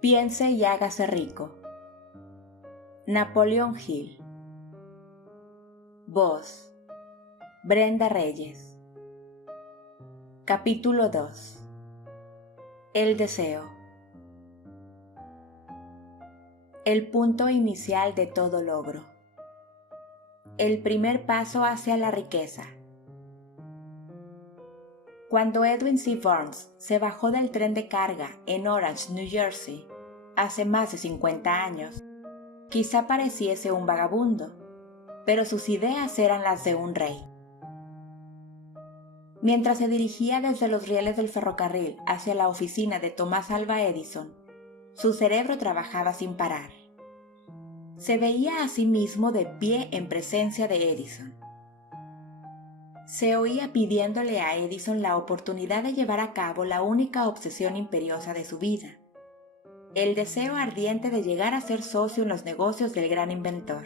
Piense y hágase rico. Napoleón Hill. Voz: Brenda Reyes. Capítulo 2. El deseo. El punto inicial de todo logro. El primer paso hacia la riqueza. Cuando Edwin C. Burns se bajó del tren de carga en Orange, New Jersey, hace más de 50 años, quizá pareciese un vagabundo, pero sus ideas eran las de un rey. Mientras se dirigía desde los rieles del ferrocarril hacia la oficina de Thomas Alva Edison, su cerebro trabajaba sin parar. Se veía a sí mismo de pie en presencia de Edison. Se oía pidiéndole a Edison la oportunidad de llevar a cabo la única obsesión imperiosa de su vida, el deseo ardiente de llegar a ser socio en los negocios del gran inventor.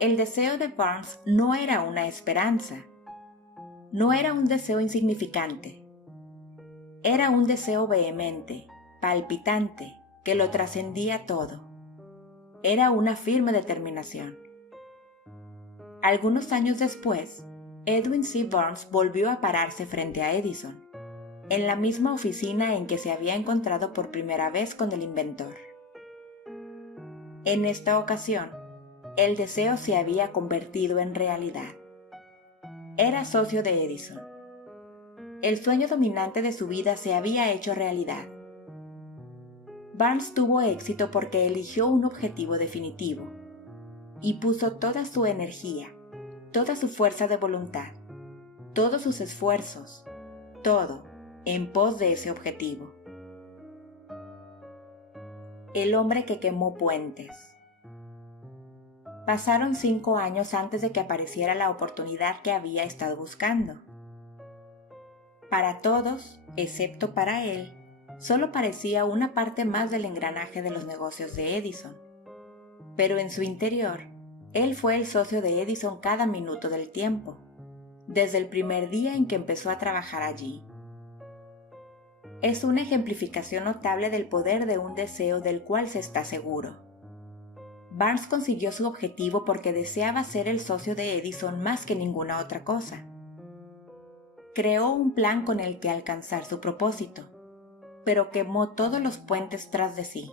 El deseo de Burns no era una esperanza, no era un deseo insignificante, era un deseo vehemente, palpitante, que lo trascendía todo. Era una firme determinación. Algunos años después, Edwin C. Burns volvió a pararse frente a Edison, en la misma oficina en que se había encontrado por primera vez con el inventor. En esta ocasión, el deseo se había convertido en realidad. Era socio de Edison. El sueño dominante de su vida se había hecho realidad. Burns tuvo éxito porque eligió un objetivo definitivo y puso toda su energía, toda su fuerza de voluntad, todos sus esfuerzos, todo en pos de ese objetivo. El hombre que quemó puentes. Pasaron 5 años antes de que apareciera la oportunidad que había estado buscando. Para todos, excepto para él, solo parecía una parte más del engranaje de los negocios de Edison. Pero en su interior, él fue el socio de Edison cada minuto del tiempo, desde el primer día en que empezó a trabajar allí. Es una ejemplificación notable del poder de un deseo del cual se está seguro. Burns consiguió su objetivo porque deseaba ser el socio de Edison más que ninguna otra cosa. Creó un plan con el que alcanzar su propósito, pero quemó todos los puentes tras de sí.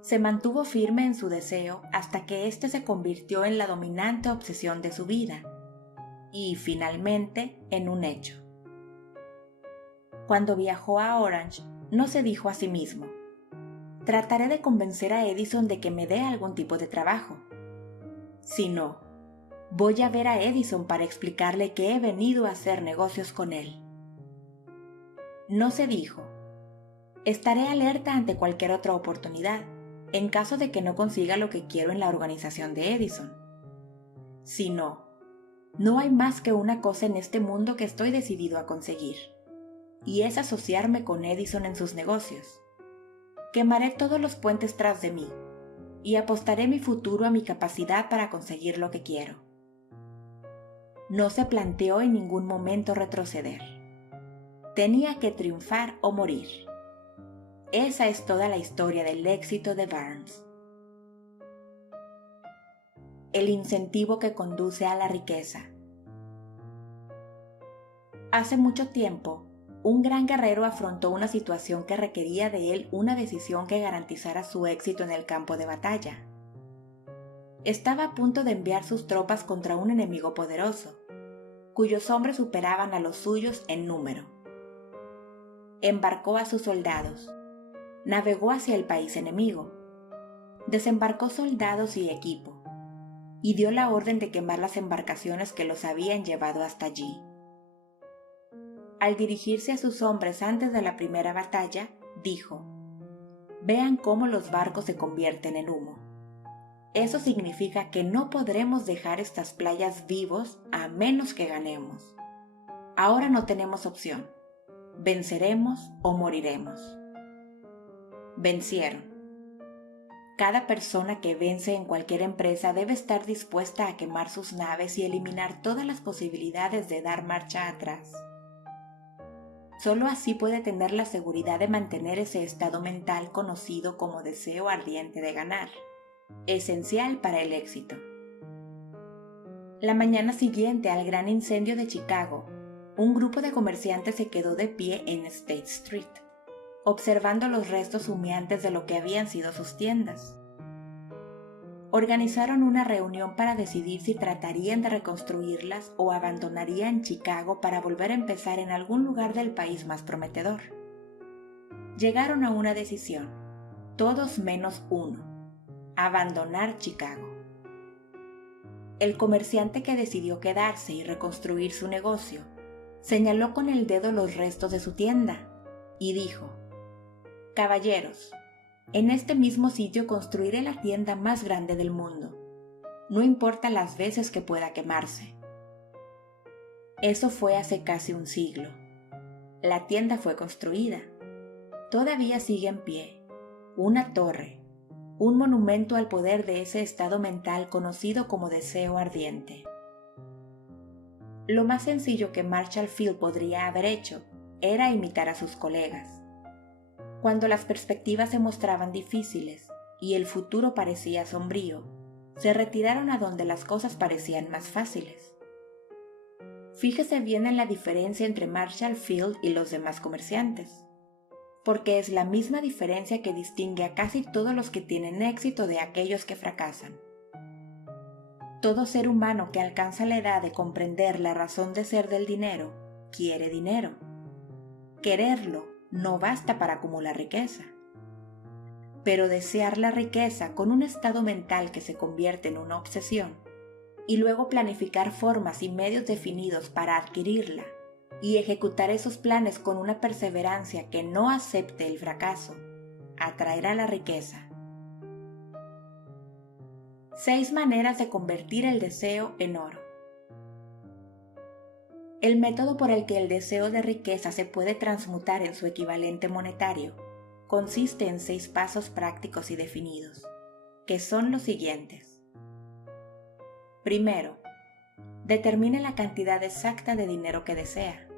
Se mantuvo firme en su deseo hasta que éste se convirtió en la dominante obsesión de su vida y, finalmente, en un hecho. Cuando viajó a Orange, no se dijo a sí mismo: trataré de convencer a Edison de que me dé algún tipo de trabajo, sino: voy a ver a Edison para explicarle que he venido a hacer negocios con él. No se dijo: estaré alerta ante cualquier otra oportunidad, en caso de que no consiga lo que quiero en la organización de Edison, sino: no hay más que una cosa en este mundo que estoy decidido a conseguir, y es asociarme con Edison en sus negocios. Quemaré todos los puentes tras de mí, y apostaré mi futuro a mi capacidad para conseguir lo que quiero. No se planteó en ningún momento retroceder. Tenía que triunfar o morir. Esa es toda la historia del éxito de Burns. El incentivo que conduce a la riqueza. Hace mucho tiempo, un gran guerrero afrontó una situación que requería de él una decisión que garantizara su éxito en el campo de batalla. Estaba a punto de enviar sus tropas contra un enemigo poderoso, cuyos hombres superaban a los suyos en número. Embarcó a sus soldados, navegó hacia el país enemigo, desembarcó soldados y equipo, y dio la orden de quemar las embarcaciones que los habían llevado hasta allí. Al dirigirse a sus hombres antes de la primera batalla, dijo: vean cómo los barcos se convierten en humo. Eso significa que no podremos dejar estas playas vivos a menos que ganemos. Ahora no tenemos opción. Venceremos o moriremos. Vencieron. Cada persona que vence en cualquier empresa debe estar dispuesta a quemar sus naves y eliminar todas las posibilidades de dar marcha atrás. Solo así puede tener la seguridad de mantener ese estado mental conocido como deseo ardiente de ganar, esencial para el éxito. La mañana siguiente al gran incendio de Chicago, un grupo de comerciantes se quedó de pie en State Street, observando los restos humeantes de lo que habían sido sus tiendas. Organizaron una reunión para decidir si tratarían de reconstruirlas o abandonarían Chicago para volver a empezar en algún lugar del país más prometedor. Llegaron a una decisión, todos menos uno: abandonar Chicago. El comerciante que decidió quedarse y reconstruir su negocio señaló con el dedo los restos de su tienda y dijo: «Caballeros, en este mismo sitio construiré la tienda más grande del mundo, no importa las veces que pueda quemarse». Eso fue hace casi un siglo. La tienda fue construida. Todavía sigue en pie, una torre, un monumento al poder de ese estado mental conocido como deseo ardiente. Lo más sencillo que Marshall Field podría haber hecho era imitar a sus colegas. Cuando las perspectivas se mostraban difíciles y el futuro parecía sombrío, se retiraron a donde las cosas parecían más fáciles. Fíjese bien en la diferencia entre Marshall Field y los demás comerciantes, porque es la misma diferencia que distingue a casi todos los que tienen éxito de aquellos que fracasan. Todo ser humano que alcanza la edad de comprender la razón de ser del dinero, quiere dinero. Quererlo no basta para acumular riqueza. Pero desear la riqueza con un estado mental que se convierte en una obsesión, y luego planificar formas y medios definidos para adquirirla, y ejecutar esos planes con una perseverancia que no acepte el fracaso, atraerá la riqueza. 6 maneras de convertir el deseo en oro. El método por el que el deseo de riqueza se puede transmutar en su equivalente monetario consiste en 6 pasos prácticos y definidos, que son los siguientes. Primero, determine la cantidad exacta de dinero que desea.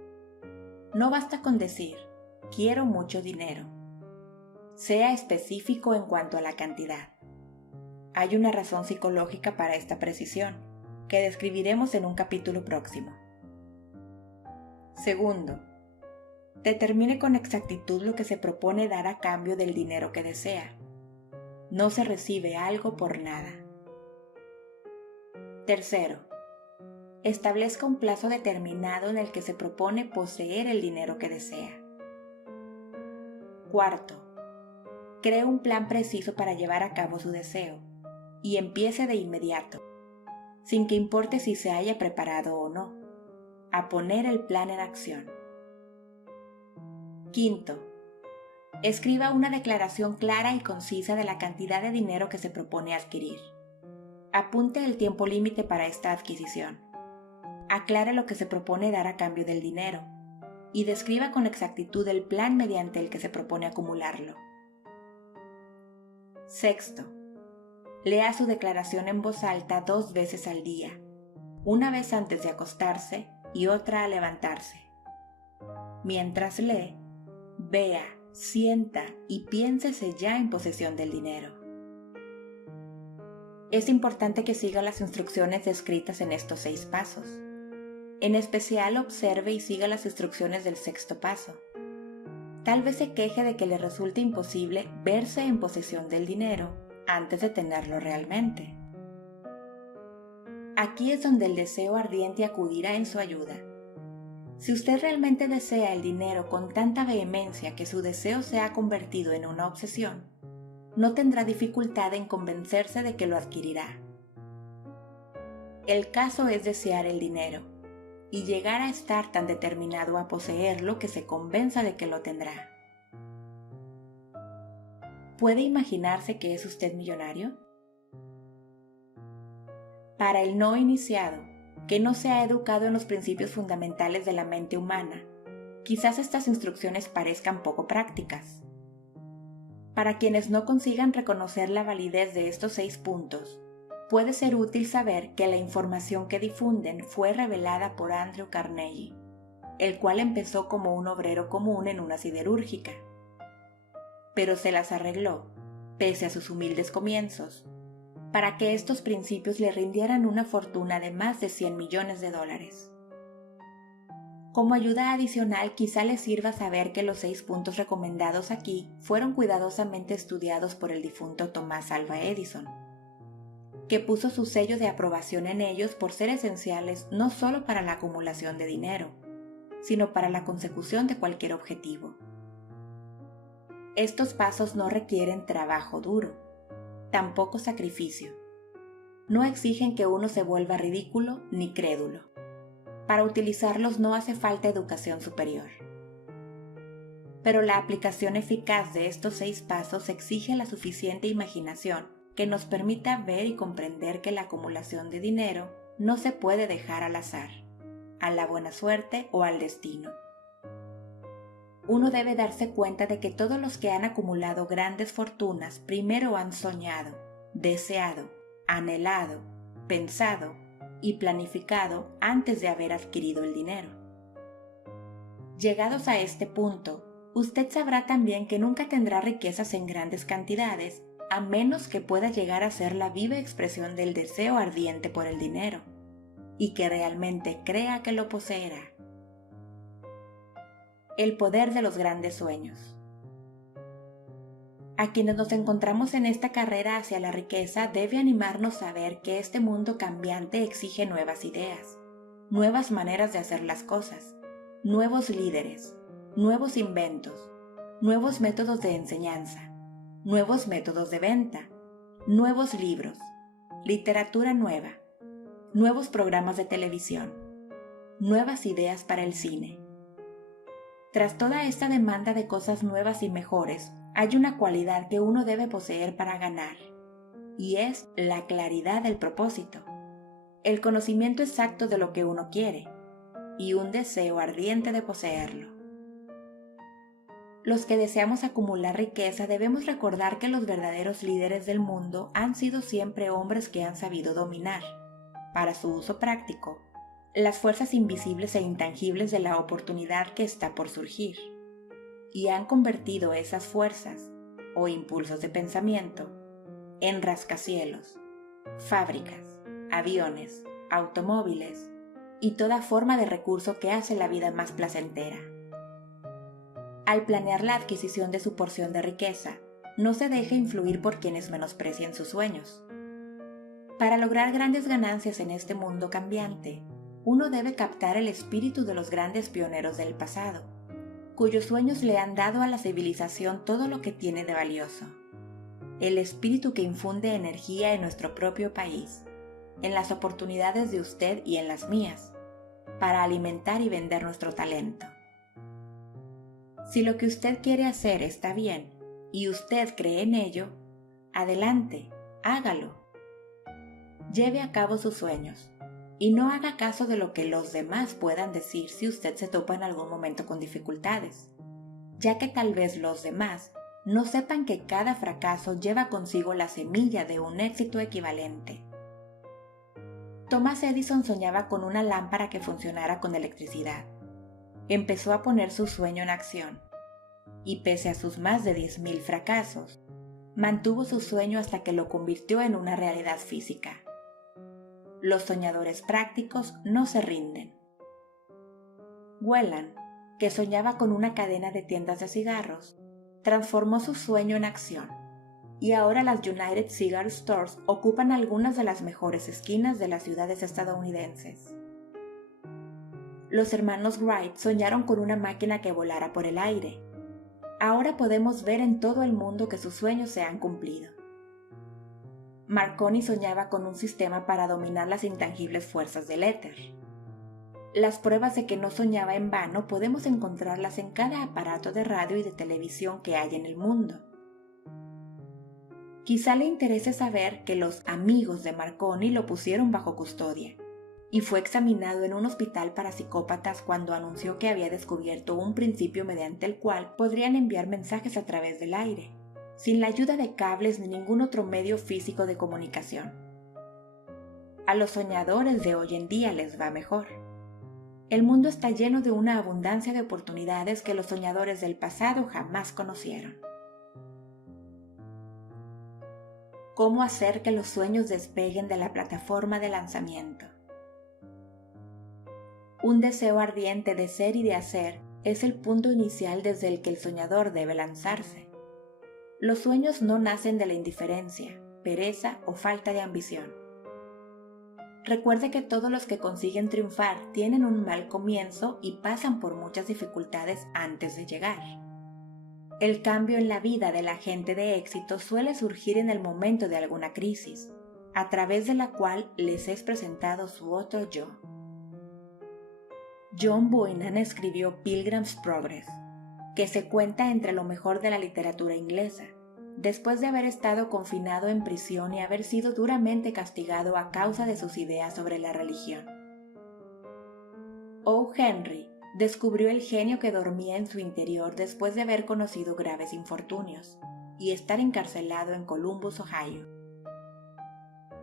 No basta con decir, quiero mucho dinero. Sea específico en cuanto a la cantidad. Hay una razón psicológica para esta precisión, que describiremos en un capítulo próximo. Segundo, determine con exactitud lo que se propone dar a cambio del dinero que desea. No se recibe algo por nada. Tercero, establezca un plazo determinado en el que se propone poseer el dinero que desea. Cuarto, cree un plan preciso para llevar a cabo su deseo y empiece de inmediato, sin que importe si se haya preparado o no, a poner el plan en acción. Quinto, escriba una declaración clara y concisa de la cantidad de dinero que se propone adquirir. Apunte el tiempo límite para esta adquisición. Aclare lo que se propone dar a cambio del dinero y describa con exactitud el plan mediante el que se propone acumularlo. Sexto, lea su declaración en voz alta 2 veces al día, una vez antes de acostarse y otra al levantarse. Mientras lee, vea, sienta y piénsese ya en posesión del dinero. Es importante que siga las instrucciones descritas en estos 6 pasos. En especial observe y siga las instrucciones del 6º paso. Tal vez se queje de que le resulte imposible verse en posesión del dinero antes de tenerlo realmente. Aquí es donde el deseo ardiente acudirá en su ayuda. Si usted realmente desea el dinero con tanta vehemencia que su deseo se ha convertido en una obsesión, no tendrá dificultad en convencerse de que lo adquirirá. El caso es desear el dinero y llegar a estar tan determinado a poseerlo que se convenza de que lo tendrá. ¿Puede imaginarse que es usted millonario? Para el no iniciado, que no se ha educado en los principios fundamentales de la mente humana, quizás estas instrucciones parezcan poco prácticas. Para quienes no consigan reconocer la validez de estos 6 puntos, puede ser útil saber que la información que difunden fue revelada por Andrew Carnegie, el cual empezó como un obrero común en una siderúrgica. Pero se las arregló, pese a sus humildes comienzos, para que estos principios le rindieran una fortuna de más de $100 millones. Como ayuda adicional, quizá les sirva saber que los 6 puntos recomendados aquí fueron cuidadosamente estudiados por el difunto Thomas Alva Edison, que puso su sello de aprobación en ellos por ser esenciales no solo para la acumulación de dinero, sino para la consecución de cualquier objetivo. Estos pasos no requieren trabajo duro, tampoco sacrificio. No exigen que uno se vuelva ridículo ni crédulo. Para utilizarlos no hace falta educación superior. Pero la aplicación eficaz de estos 6 pasos exige la suficiente imaginación que nos permita ver y comprender que la acumulación de dinero no se puede dejar al azar, a la buena suerte o al destino. Uno debe darse cuenta de que todos los que han acumulado grandes fortunas primero han soñado, deseado, anhelado, pensado y planificado antes de haber adquirido el dinero. Llegados a este punto, usted sabrá también que nunca tendrá riquezas en grandes cantidades a menos que pueda llegar a ser la viva expresión del deseo ardiente por el dinero y que realmente crea que lo poseerá. El poder de los grandes sueños. A quienes nos encontramos en esta carrera hacia la riqueza debe animarnos a ver que este mundo cambiante exige nuevas ideas, nuevas maneras de hacer las cosas, nuevos líderes, nuevos inventos, nuevos métodos de enseñanza, nuevos métodos de venta, nuevos libros, literatura nueva, nuevos programas de televisión, nuevas ideas para el cine. Tras toda esta demanda de cosas nuevas y mejores, hay una cualidad que uno debe poseer para ganar, y es la claridad del propósito, el conocimiento exacto de lo que uno quiere, y un deseo ardiente de poseerlo. Los que deseamos acumular riqueza debemos recordar que los verdaderos líderes del mundo han sido siempre hombres que han sabido dominar, para su uso práctico, las fuerzas invisibles e intangibles de la oportunidad que está por surgir, y han convertido esas fuerzas, o impulsos de pensamiento, en rascacielos, fábricas, aviones, automóviles y toda forma de recurso que hace la vida más placentera. Al planear la adquisición de su porción de riqueza, no se deje influir por quienes menosprecien sus sueños. Para lograr grandes ganancias en este mundo cambiante, uno debe captar el espíritu de los grandes pioneros del pasado, cuyos sueños le han dado a la civilización todo lo que tiene de valioso. El espíritu que infunde energía en nuestro propio país, en las oportunidades de usted y en las mías, para alimentar y vender nuestro talento. Si lo que usted quiere hacer está bien y usted cree en ello, adelante, hágalo. Lleve a cabo sus sueños y no haga caso de lo que los demás puedan decir si usted se topa en algún momento con dificultades, ya que tal vez los demás no sepan que cada fracaso lleva consigo la semilla de un éxito equivalente. Thomas Edison soñaba con una lámpara que funcionara con electricidad. Empezó a poner su sueño en acción, y pese a sus más de 10.000 fracasos, mantuvo su sueño hasta que lo convirtió en una realidad física. Los soñadores prácticos no se rinden. Whelan, que soñaba con una cadena de tiendas de cigarros, transformó su sueño en acción, y ahora las United Cigar Stores ocupan algunas de las mejores esquinas de las ciudades estadounidenses. Los hermanos Wright soñaron con una máquina que volara por el aire. Ahora podemos ver en todo el mundo que sus sueños se han cumplido. Marconi soñaba con un sistema para dominar las intangibles fuerzas del éter. Las pruebas de que no soñaba en vano podemos encontrarlas en cada aparato de radio y de televisión que hay en el mundo. Quizá le interese saber que los amigos de Marconi lo pusieron bajo custodia, y fue examinado en un hospital para psicópatas cuando anunció que había descubierto un principio mediante el cual podrían enviar mensajes a través del aire, sin la ayuda de cables ni ningún otro medio físico de comunicación. A los soñadores de hoy en día les va mejor. El mundo está lleno de una abundancia de oportunidades que los soñadores del pasado jamás conocieron. ¿Cómo hacer que los sueños despeguen de la plataforma de lanzamiento? Un deseo ardiente de ser y de hacer es el punto inicial desde el que el soñador debe lanzarse. Los sueños no nacen de la indiferencia, pereza o falta de ambición. Recuerde que todos los que consiguen triunfar tienen un mal comienzo y pasan por muchas dificultades antes de llegar. El cambio en la vida de la gente de éxito suele surgir en el momento de alguna crisis, a través de la cual les es presentado su otro yo. John Bunyan escribió Pilgrim's Progress, que se cuenta entre lo mejor de la literatura inglesa, después de haber estado confinado en prisión y haber sido duramente castigado a causa de sus ideas sobre la religión. O. Henry descubrió el genio que dormía en su interior después de haber conocido graves infortunios y estar encarcelado en Columbus, Ohio.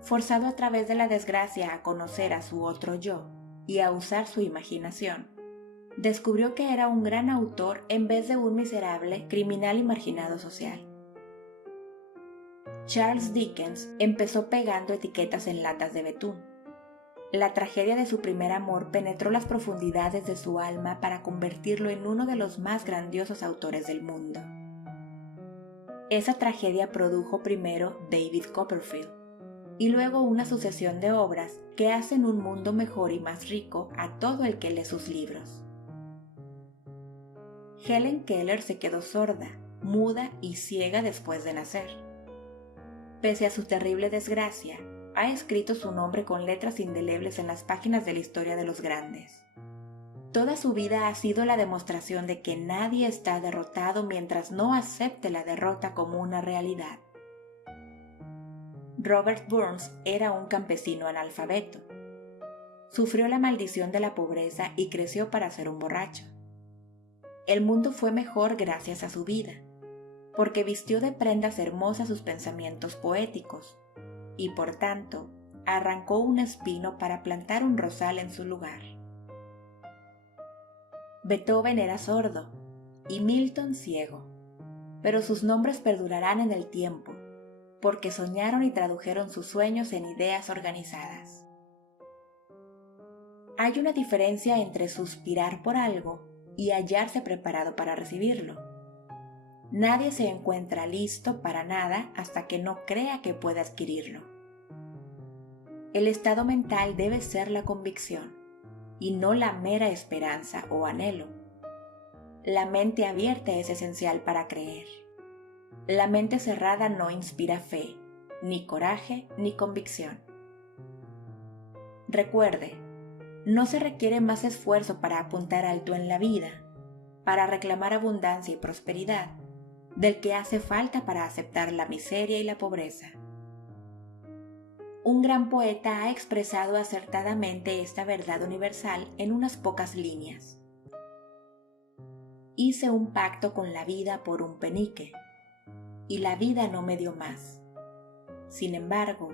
Forzado a través de la desgracia a conocer a su otro yo y a usar su imaginación, descubrió que era un gran autor en vez de un miserable criminal y marginado social. Charles Dickens empezó pegando etiquetas en latas de betún. La tragedia de su primer amor penetró las profundidades de su alma para convertirlo en uno de los más grandiosos autores del mundo. Esa tragedia produjo primero David Copperfield y luego una sucesión de obras que hacen un mundo mejor y más rico a todo el que lee sus libros. Helen Keller se quedó sorda, muda y ciega después de nacer. Pese a su terrible desgracia, ha escrito su nombre con letras indelebles en las páginas de la historia de los grandes. Toda su vida ha sido la demostración de que nadie está derrotado mientras no acepte la derrota como una realidad. Robert Burns era un campesino analfabeto. Sufrió la maldición de la pobreza y creció para ser un borracho. El mundo fue mejor gracias a su vida, porque vistió de prendas hermosas sus pensamientos poéticos, y por tanto arrancó un espino para plantar un rosal en su lugar. Beethoven era sordo y Milton ciego, pero sus nombres perdurarán en el tiempo, porque soñaron y tradujeron sus sueños en ideas organizadas. Hay una diferencia entre suspirar por algo y hallarse preparado para recibirlo. Nadie se encuentra listo para nada hasta que no crea que puede adquirirlo. El estado mental debe ser la convicción, y no la mera esperanza o anhelo. La mente abierta es esencial para creer. La mente cerrada no inspira fe, ni coraje, ni convicción. Recuerde, no se requiere más esfuerzo para apuntar alto en la vida, para reclamar abundancia y prosperidad, del que hace falta para aceptar la miseria y la pobreza. Un gran poeta ha expresado acertadamente esta verdad universal en unas pocas líneas. Hice un pacto con la vida por un penique, y la vida no me dio más. Sin embargo,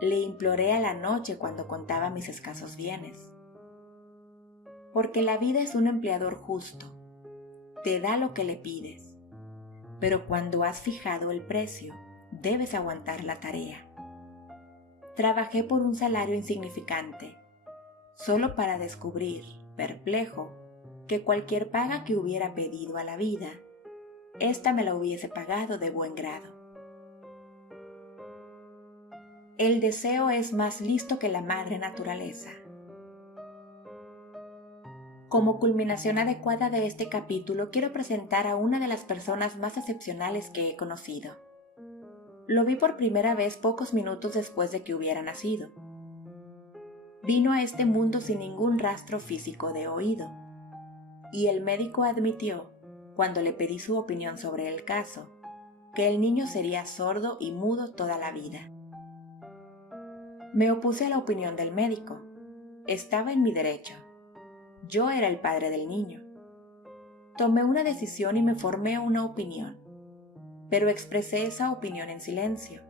le imploré a la noche cuando contaba mis escasos bienes. Porque la vida es un empleador justo, te da lo que le pides, pero cuando has fijado el precio, debes aguantar la tarea. Trabajé por un salario insignificante, solo para descubrir, perplejo, que cualquier paga que hubiera pedido a la vida, ésta me la hubiese pagado de buen grado. El deseo es más listo que la madre naturaleza. Como culminación adecuada de este capítulo, quiero presentar a una de las personas más excepcionales que he conocido. Lo vi por primera vez pocos minutos después de que hubiera nacido. Vino a este mundo sin ningún rastro físico de oído, y el médico admitió, cuando le pedí su opinión sobre el caso, que el niño sería sordo y mudo toda la vida. Me opuse a la opinión del médico. Estaba en mi derecho. Yo era el padre del niño. Tomé una decisión y me formé una opinión, pero expresé esa opinión en silencio,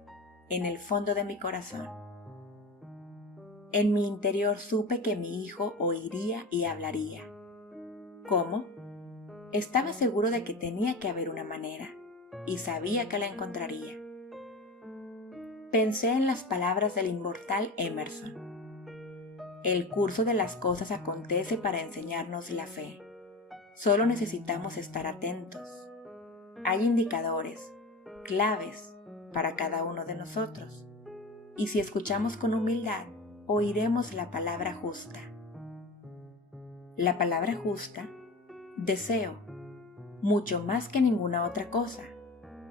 en el fondo de mi corazón. En mi interior supe que mi hijo oiría y hablaría. ¿Cómo? Estaba seguro de que tenía que haber una manera, y sabía que la encontraría. Pensé en las palabras del inmortal Emerson. El curso de las cosas acontece para enseñarnos la fe. Solo necesitamos estar atentos. Hay indicadores, claves para cada uno de nosotros. Y si escuchamos con humildad, oiremos la palabra justa. La palabra justa, deseo, mucho más que ninguna otra cosa.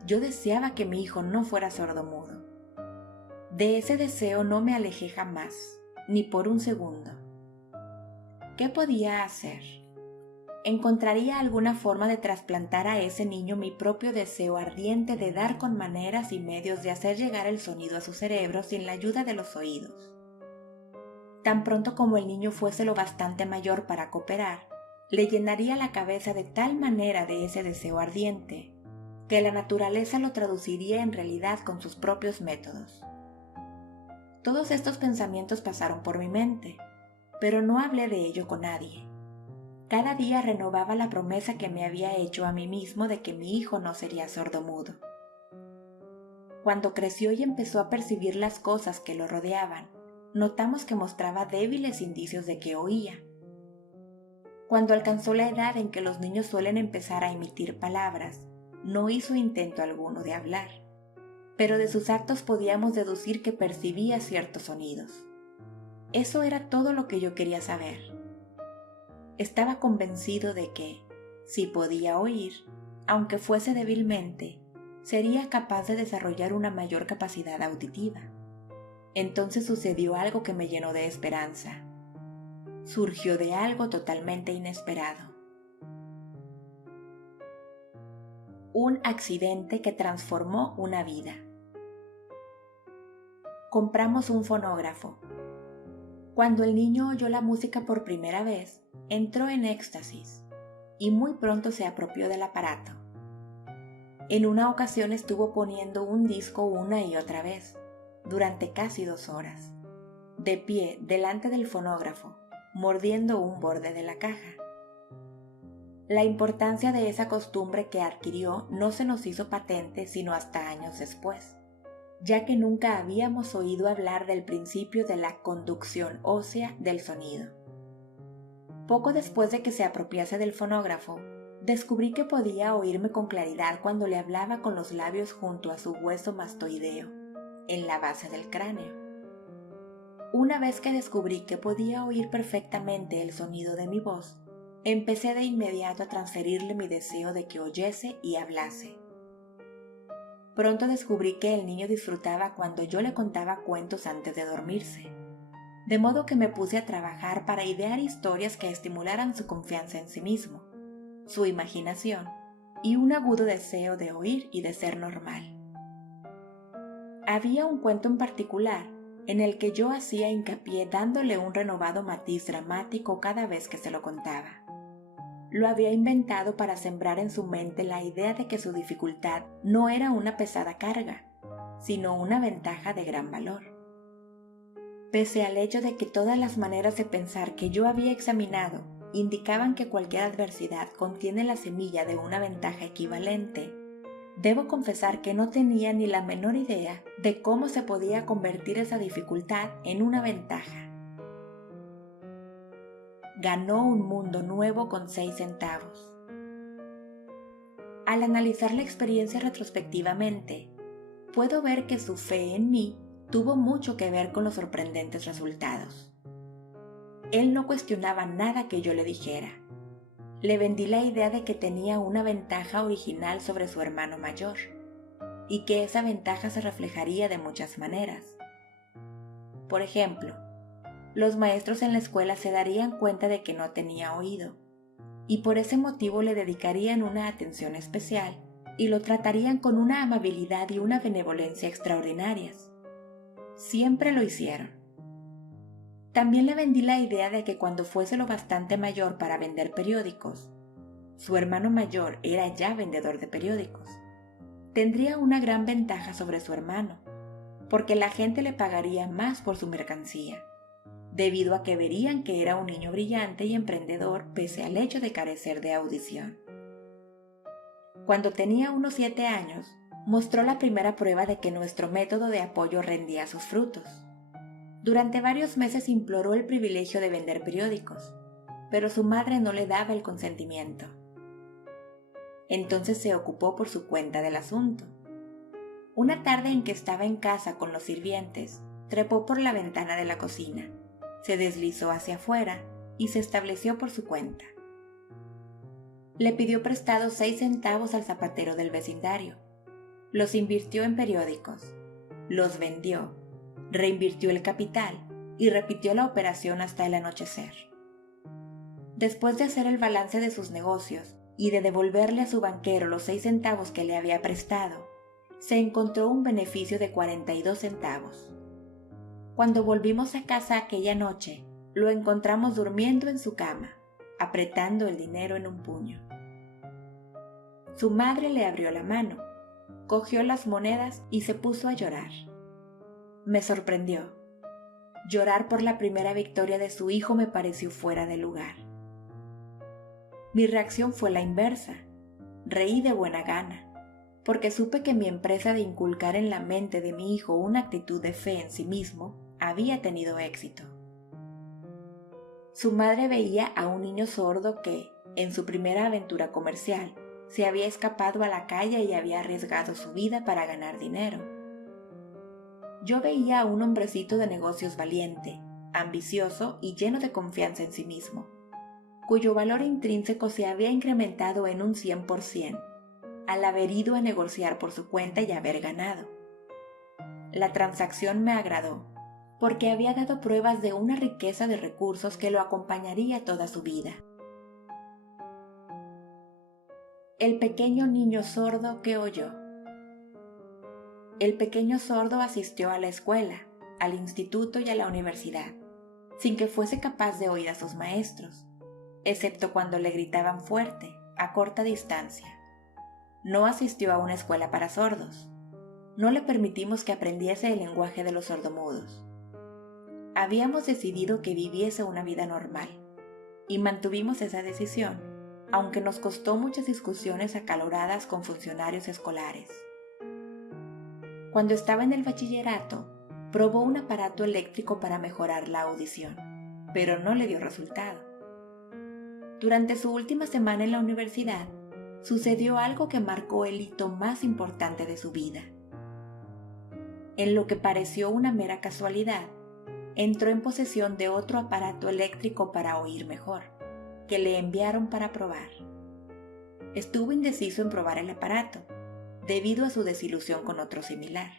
Yo deseaba que mi hijo no fuera sordomudo. De ese deseo no me alejé jamás, ni por un segundo. ¿Qué podía hacer? Encontraría alguna forma de trasplantar a ese niño mi propio deseo ardiente de dar con maneras y medios de hacer llegar el sonido a su cerebro sin la ayuda de los oídos. Tan pronto como el niño fuese lo bastante mayor para cooperar, le llenaría la cabeza de tal manera de ese deseo ardiente, que la naturaleza lo traduciría en realidad con sus propios métodos. Todos estos pensamientos pasaron por mi mente, pero no hablé de ello con nadie. Cada día renovaba la promesa que me había hecho a mí mismo de que mi hijo no sería sordomudo. Cuando creció y empezó a percibir las cosas que lo rodeaban, notamos que mostraba débiles indicios de que oía. Cuando alcanzó la edad en que los niños suelen empezar a emitir palabras, no hizo intento alguno de hablar, pero de sus actos podíamos deducir que percibía ciertos sonidos. Eso era todo lo que yo quería saber. Estaba convencido de que, si podía oír, aunque fuese débilmente, sería capaz de desarrollar una mayor capacidad auditiva. Entonces sucedió algo que me llenó de esperanza. Surgió de algo totalmente inesperado. Un accidente que transformó una vida. Compramos un fonógrafo. Cuando el niño oyó la música por primera vez, entró en éxtasis y muy pronto se apropió del aparato. En una ocasión estuvo poniendo un disco una y otra vez, durante casi 2 horas, de pie delante del fonógrafo, mordiendo un borde de la caja. La importancia de esa costumbre que adquirió no se nos hizo patente sino hasta años después, ya que nunca habíamos oído hablar del principio de la conducción ósea del sonido. Poco después de que se apropiase del fonógrafo, descubrí que podía oírme con claridad cuando le hablaba con los labios junto a su hueso mastoideo, en la base del cráneo. Una vez que descubrí que podía oír perfectamente el sonido de mi voz, empecé de inmediato a transferirle mi deseo de que oyese y hablase. Pronto descubrí que el niño disfrutaba cuando yo le contaba cuentos antes de dormirse, de modo que me puse a trabajar para idear historias que estimularan su confianza en sí mismo, su imaginación y un agudo deseo de oír y de ser normal. Había un cuento en particular en el que yo hacía hincapié dándole un renovado matiz dramático cada vez que se lo contaba. Lo había inventado para sembrar en su mente la idea de que su dificultad no era una pesada carga, sino una ventaja de gran valor. Pese al hecho de que todas las maneras de pensar que yo había examinado indicaban que cualquier adversidad contiene la semilla de una ventaja equivalente, debo confesar que no tenía ni la menor idea de cómo se podía convertir esa dificultad en una ventaja. Ganó un mundo nuevo con 6 centavos. Al analizar la experiencia retrospectivamente, puedo ver que su fe en mí tuvo mucho que ver con los sorprendentes resultados. Él no cuestionaba nada que yo le dijera. Le vendí la idea de que tenía una ventaja original sobre su hermano mayor, y que esa ventaja se reflejaría de muchas maneras. Por ejemplo, los maestros en la escuela se darían cuenta de que no tenía oído, y por ese motivo le dedicarían una atención especial y lo tratarían con una amabilidad y una benevolencia extraordinarias. Siempre lo hicieron. También le vendí la idea de que cuando fuese lo bastante mayor para vender periódicos, su hermano mayor era ya vendedor de periódicos, tendría una gran ventaja sobre su hermano, porque la gente le pagaría más por su mercancía. debido a que verían que era un niño brillante y emprendedor pese al hecho de carecer de audición. Cuando tenía unos 7 años, mostró la primera prueba de que nuestro método de apoyo rendía sus frutos. Durante varios meses imploró el privilegio de vender periódicos, pero su madre no le daba el consentimiento. Entonces se ocupó por su cuenta del asunto. Una tarde en que estaba en casa con los sirvientes, trepó por la ventana de la cocina, se deslizó hacia afuera y se estableció por su cuenta. Le pidió prestados 6 centavos al zapatero del vecindario. Los invirtió en periódicos, los vendió, reinvirtió el capital y repitió la operación hasta el anochecer. Después de hacer el balance de sus negocios y de devolverle a su banquero los 6 centavos que le había prestado, se encontró un beneficio de 42 centavos. Cuando volvimos a casa aquella noche, lo encontramos durmiendo en su cama, apretando el dinero en un puño. Su madre le abrió la mano, cogió las monedas y se puso a llorar. Me sorprendió. Llorar por la primera victoria de su hijo me pareció fuera de lugar. Mi reacción fue la inversa. Reí de buena gana, porque supe que mi empresa de inculcar en la mente de mi hijo una actitud de fe en sí mismo había tenido éxito. Su madre veía a un niño sordo que, en su primera aventura comercial, se había escapado a la calle y había arriesgado su vida para ganar dinero. Yo veía a un hombrecito de negocios valiente, ambicioso y lleno de confianza en sí mismo, cuyo valor intrínseco se había incrementado en un 100%, al haber ido a negociar por su cuenta y haber ganado. La transacción me agradó, porque había dado pruebas de una riqueza de recursos que lo acompañaría toda su vida. El pequeño niño sordo que oyó. El pequeño sordo asistió a la escuela, al instituto y a la universidad, sin que fuese capaz de oír a sus maestros, excepto cuando le gritaban fuerte, a corta distancia. No asistió a una escuela para sordos. No le permitimos que aprendiese el lenguaje de los sordomudos. Habíamos decidido que viviese una vida normal, y mantuvimos esa decisión, aunque nos costó muchas discusiones acaloradas con funcionarios escolares. Cuando estaba en el bachillerato, probó un aparato eléctrico para mejorar la audición, pero no le dio resultado. Durante su última semana en la universidad, sucedió algo que marcó el hito más importante de su vida. En lo que pareció una mera casualidad, entró en posesión de otro aparato eléctrico para oír mejor, que le enviaron para probar. Estuvo indeciso en probar el aparato, debido a su desilusión con otro similar.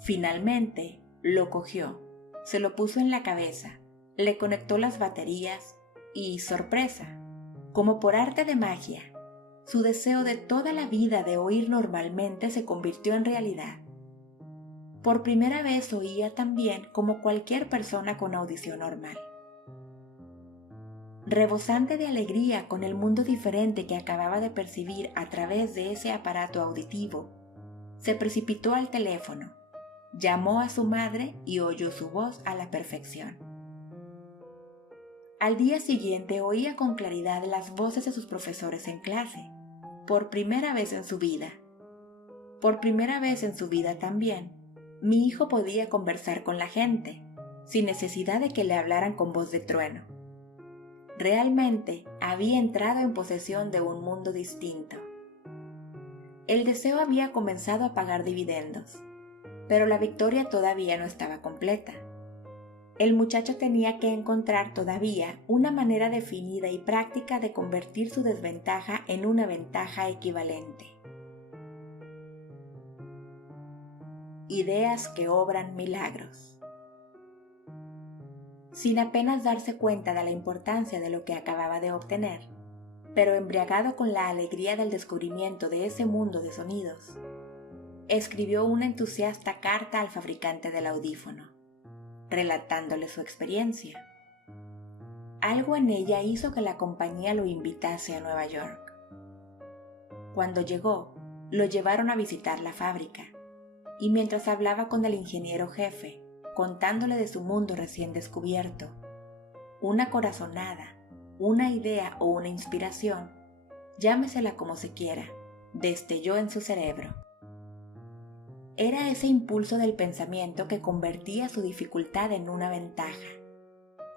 Finalmente, lo cogió, se lo puso en la cabeza, le conectó las baterías y, sorpresa, como por arte de magia, su deseo de toda la vida de oír normalmente se convirtió en realidad. Por primera vez oía tan bien como cualquier persona con audición normal. Rebosante de alegría con el mundo diferente que acababa de percibir a través de ese aparato auditivo, se precipitó al teléfono, llamó a su madre y oyó su voz a la perfección. Al día siguiente oía con claridad las voces de sus profesores en clase, por primera vez en su vida. Por primera vez en su vida también, mi hijo podía conversar con la gente, sin necesidad de que le hablaran con voz de trueno. Realmente había entrado en posesión de un mundo distinto. El deseo había comenzado a pagar dividendos, pero la victoria todavía no estaba completa. El muchacho tenía que encontrar todavía una manera definida y práctica de convertir su desventaja en una ventaja equivalente. Ideas que obran milagros. Sin apenas darse cuenta de la importancia de lo que acababa de obtener, pero embriagado con la alegría del descubrimiento de ese mundo de sonidos, escribió una entusiasta carta al fabricante del audífono, relatándole su experiencia. Algo en ella hizo que la compañía lo invitase a Nueva York. Cuando llegó, lo llevaron a visitar la fábrica, y mientras hablaba con el ingeniero jefe, contándole de su mundo recién descubierto. Una corazonada, una idea o una inspiración, llámesela como se quiera, destelló en su cerebro. Era ese impulso del pensamiento que convertía su dificultad en una ventaja,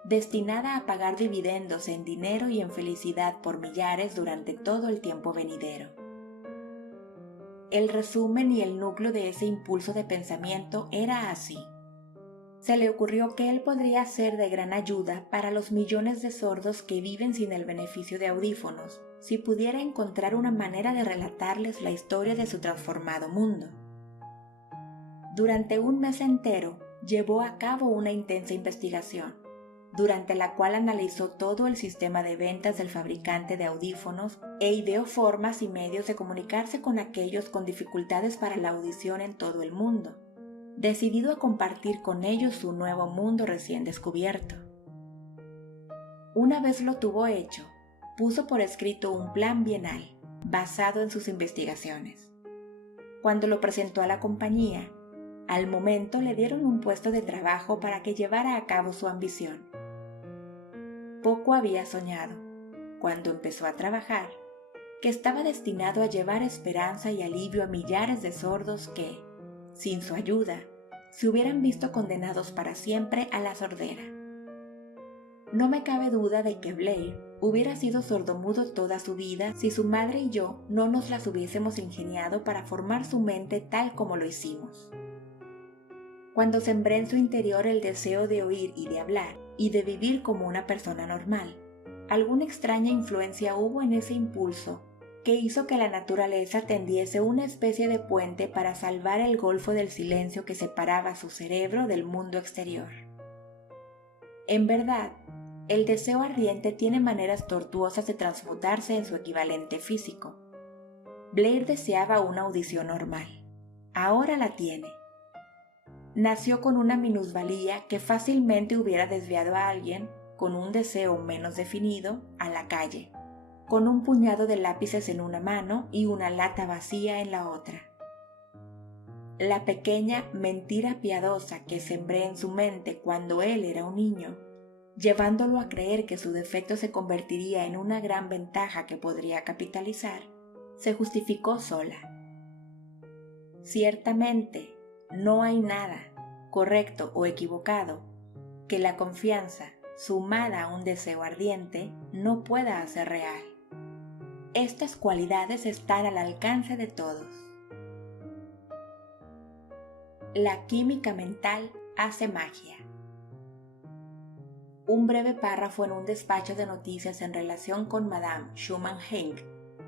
destinada a pagar dividendos en dinero y en felicidad por millares durante todo el tiempo venidero. El resumen y el núcleo de ese impulso de pensamiento era así. Se le ocurrió que él podría ser de gran ayuda para los millones de sordos que viven sin el beneficio de audífonos, si pudiera encontrar una manera de relatarles la historia de su transformado mundo. Durante un mes entero, llevó a cabo una intensa investigación, durante la cual analizó todo el sistema de ventas del fabricante de audífonos e ideó formas y medios de comunicarse con aquellos con dificultades para la audición en todo el mundo, decidido a compartir con ellos su nuevo mundo recién descubierto. Una vez lo tuvo hecho, puso por escrito un plan bienal, basado en sus investigaciones. Cuando lo presentó a la compañía, al momento le dieron un puesto de trabajo para que llevara a cabo su ambición. Poco había soñado, cuando empezó a trabajar, que estaba destinado a llevar esperanza y alivio a millares de sordos que, sin su ayuda, se hubieran visto condenados para siempre a la sordera. No me cabe duda de que Blair hubiera sido sordomudo toda su vida si su madre y yo no nos las hubiésemos ingeniado para formar su mente tal como lo hicimos. Cuando sembré en su interior el deseo de oír y de hablar, y de vivir como una persona normal, alguna extraña influencia hubo en ese impulso que hizo que la naturaleza tendiese una especie de puente para salvar el golfo del silencio que separaba su cerebro del mundo exterior. En verdad, el deseo ardiente tiene maneras tortuosas de transmutarse en su equivalente físico. Blair deseaba una audición normal. Ahora la tiene. Nació con una minusvalía que fácilmente hubiera desviado a alguien, con un deseo menos definido, a la calle, con un puñado de lápices en una mano y una lata vacía en la otra. La pequeña mentira piadosa que sembré en su mente cuando él era un niño, llevándolo a creer que su defecto se convertiría en una gran ventaja que podría capitalizar, se justificó sola. Ciertamente, no hay nada, correcto o equivocado, que la confianza, sumada a un deseo ardiente, no pueda hacer real. Estas cualidades están al alcance de todos. La química mental hace magia. Un breve párrafo en un despacho de noticias en relación con Madame Schumann-Heink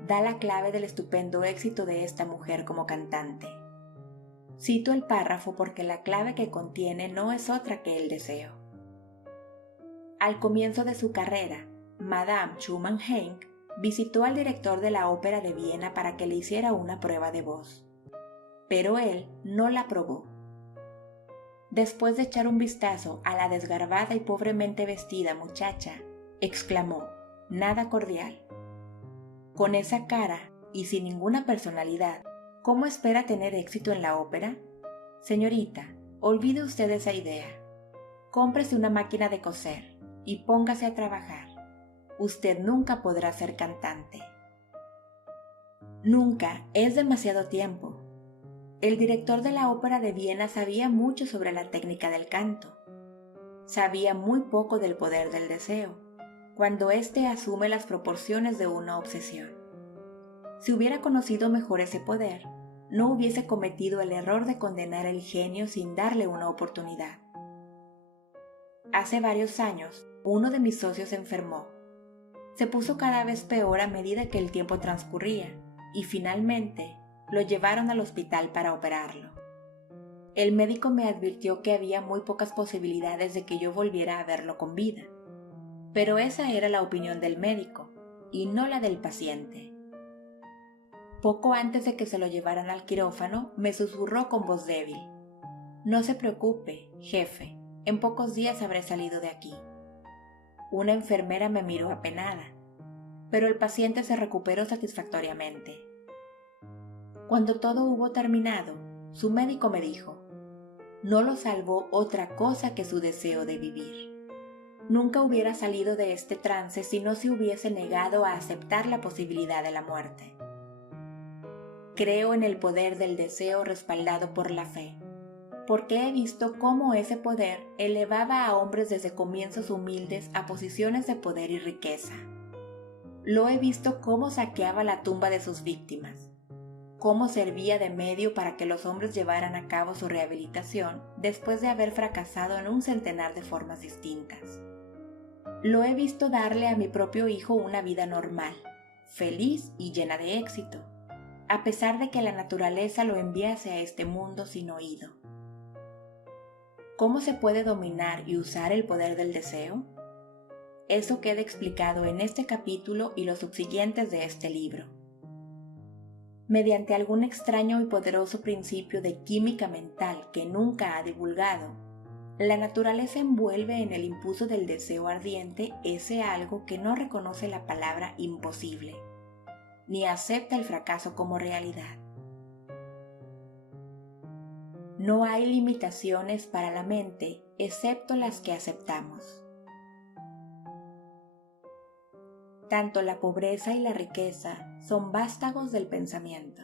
da la clave del estupendo éxito de esta mujer como cantante. Cito el párrafo porque la clave que contiene no es otra que el deseo. Al comienzo de su carrera, Madame Schumann-Heink visitó al director de la Ópera de Viena para que le hiciera una prueba de voz, pero él no la aprobó. Después de echar un vistazo a la desgarbada y pobremente vestida muchacha, exclamó, nada cordial. Con esa cara y sin ninguna personalidad, ¿cómo espera tener éxito en la ópera? Señorita, olvide usted esa idea. Cómprese una máquina de coser y póngase a trabajar. Usted nunca podrá ser cantante. Nunca es demasiado tiempo. El director de la Ópera de Viena sabía mucho sobre la técnica del canto. Sabía muy poco del poder del deseo, cuando éste asume las proporciones de una obsesión. Si hubiera conocido mejor ese poder, no hubiese cometido el error de condenar el genio sin darle una oportunidad. Hace varios años, uno de mis socios se enfermó. Se puso cada vez peor a medida que el tiempo transcurría, y finalmente lo llevaron al hospital para operarlo. El médico me advirtió que había muy pocas posibilidades de que yo volviera a verlo con vida, pero esa era la opinión del médico, y no la del paciente. Poco antes de que se lo llevaran al quirófano, me susurró con voz débil: «No se preocupe, jefe, en pocos días habré salido de aquí». Una enfermera me miró apenada, pero el paciente se recuperó satisfactoriamente. Cuando todo hubo terminado, su médico me dijo: no lo salvó otra cosa que su deseo de vivir. Nunca hubiera salido de este trance si no se hubiese negado a aceptar la posibilidad de la muerte. Creo en el poder del deseo respaldado por la fe, porque he visto cómo ese poder elevaba a hombres desde comienzos humildes a posiciones de poder y riqueza. Lo he visto cómo saqueaba la tumba de sus víctimas, cómo servía de medio para que los hombres llevaran a cabo su rehabilitación después de haber fracasado en un centenar de formas distintas. Lo he visto darle a mi propio hijo una vida normal, feliz y llena de éxito, a pesar de que la naturaleza lo enviase a este mundo sin oído. ¿Cómo se puede dominar y usar el poder del deseo? Eso queda explicado en este capítulo y los subsiguientes de este libro. Mediante algún extraño y poderoso principio de química mental que nunca ha divulgado, la naturaleza envuelve en el impulso del deseo ardiente ese algo que no reconoce la palabra imposible, ni acepta el fracaso como realidad. No hay limitaciones para la mente excepto las que aceptamos. Tanto la pobreza y la riqueza son vástagos del pensamiento.